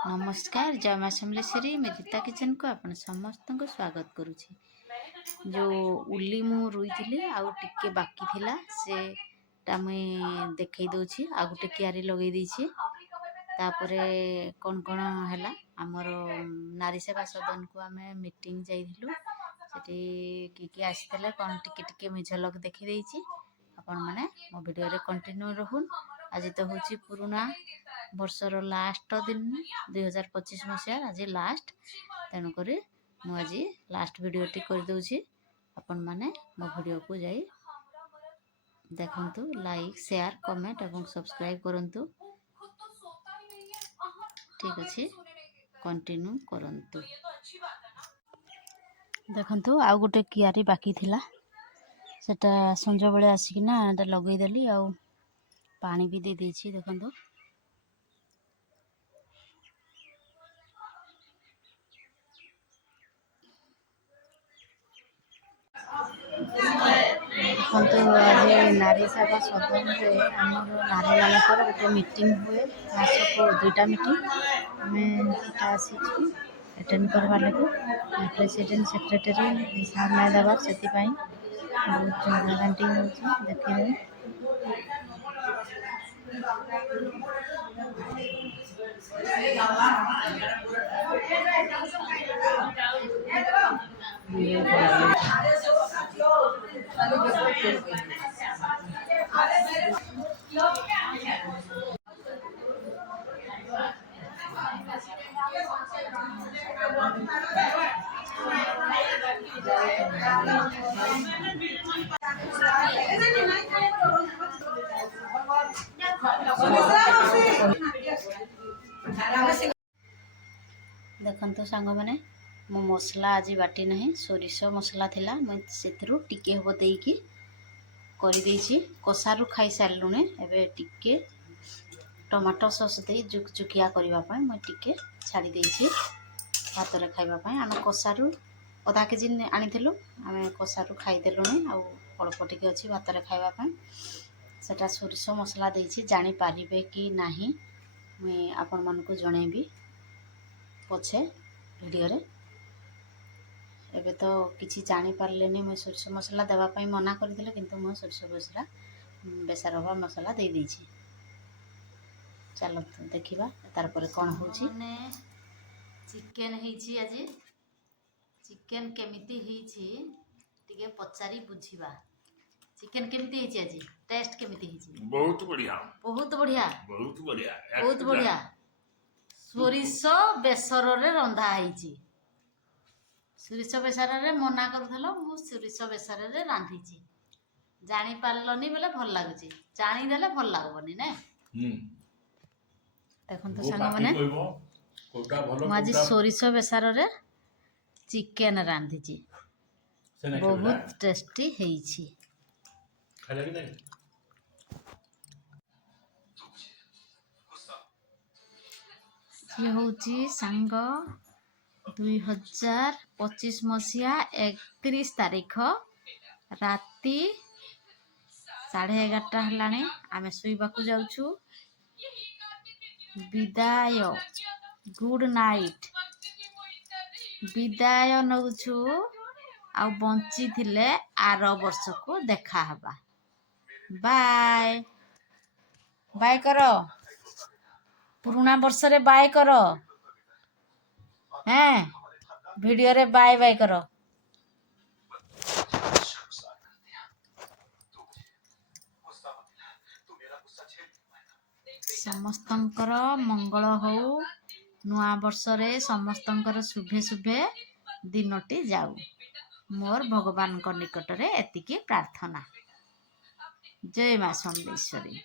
नमस्कार जय माँ समलेश्वरी मेदिता किचन को आपण समस्त को स्वागत करुछि। जो उली मु रुई आउ टिके बाकी थिला सेटा मुई देखै दउछि। आ गुटे क्यारी लगै दैछि। तापरे कोन कोन हैला हमर नारी सेवा सदन को हमें मीटिंग जाइथिलु। सेठी की आसीतले कोन टिके टिके मि झलक देखि दैछि। आपण माने मो वीडियो रे कंटिन्यू रहून। आज तो होछि पुराना वर्षर लास्ट दिन 2025 मसीहा आज लास्ट तेणुक मुझे लास्ट वीडियोटी कर दूची। आपण माने मो वीडियो को जाई देखंतु, लाइक शेयर कमेंट और सब्सक्राइब करंतु। ठीक अच्छे कंटिन्यू करंतु। देखंतु आ गोटे कियारी बाकी थिला सेटा संज बेले आसिकिना लगे देली आ पानी भी दे देछि। देखंतु आज नारी सेवा सदन में आमर नारी मानकर गोटे मीटिंग हुए। मासक 2टा मीटिंग आम आसी अटेंड करवा लगे। प्रेसिडेंट सेक्रेटरी हिसाब नहीं देवार से बहुत घंटी हो देखिए। देखो सांग मैंने मो मसला आज बाटी नहीं सोरिष मसला थिला मुझे टिके हम देकी कर कषारू खाई सारूने। एबे टिके टमाटो सॉस दे जुकजुकिया करने मुझे टिके छाड़ी देछि भात रे खाइबा। आम कषारू आधा केजी आनीलु आम कषारू खाईदेलु आउ अल्प टिके अच्छी भात रे खाइबा। सेटा सोरिष मसला देछि जानी पारिबे कि नाही मुई आपण मन को जणेबी पछे वीडियो रे। एबे तो किसी जानी पारलेनी मुई सोरिष मसला देवाई मना करदेले किंतु मु सोरिष मसला बेसार हवा मसला दे देछि। चलो देखिबा तार पर कोन होछि। चिकेन हेछि आज चिकेन केमिति हेछि टिके पचारी बुझिबा। चिकेन केमिति हेछि आज टेस्ट केमिति हेछि? बहुत बढ़िया बहुत बढ़िया बहुत बढ़िया बहुत बढ़िया। सोरिष बेसर रे रंधा हेछि। सोरिष बेसर रे मना करथलो मु सोरिष बेसर रे रांधिछि। जानी पारलनी बेले भल लागुछि जानी देले भल लागबनी ने। देखन तो सांग माने मु आज सोरिष बेसर रे चिकेन रांधिछि बहुत टेस्टी हेछि। ये होची सांग 2025 मसीहा 31 तारीख राति 11:30 हलाने आम शुवा को जाऊँ। विदाय गुड नाइट विदाय नौछु आ बंची थिले आर वर्ष को देखा हबा। बाय बाय करो पुराना वर्ष रे बाय करो हैं वीडियो रे बाय बाय करो। समस्तंकर मंगल हो नुआ वर्ष रे समस्तंकर शुभे शुभे दिनटी जाऊ मोर भगवान को निकट रे एतिकी प्रार्थना। जय माँ समलेश्वरी।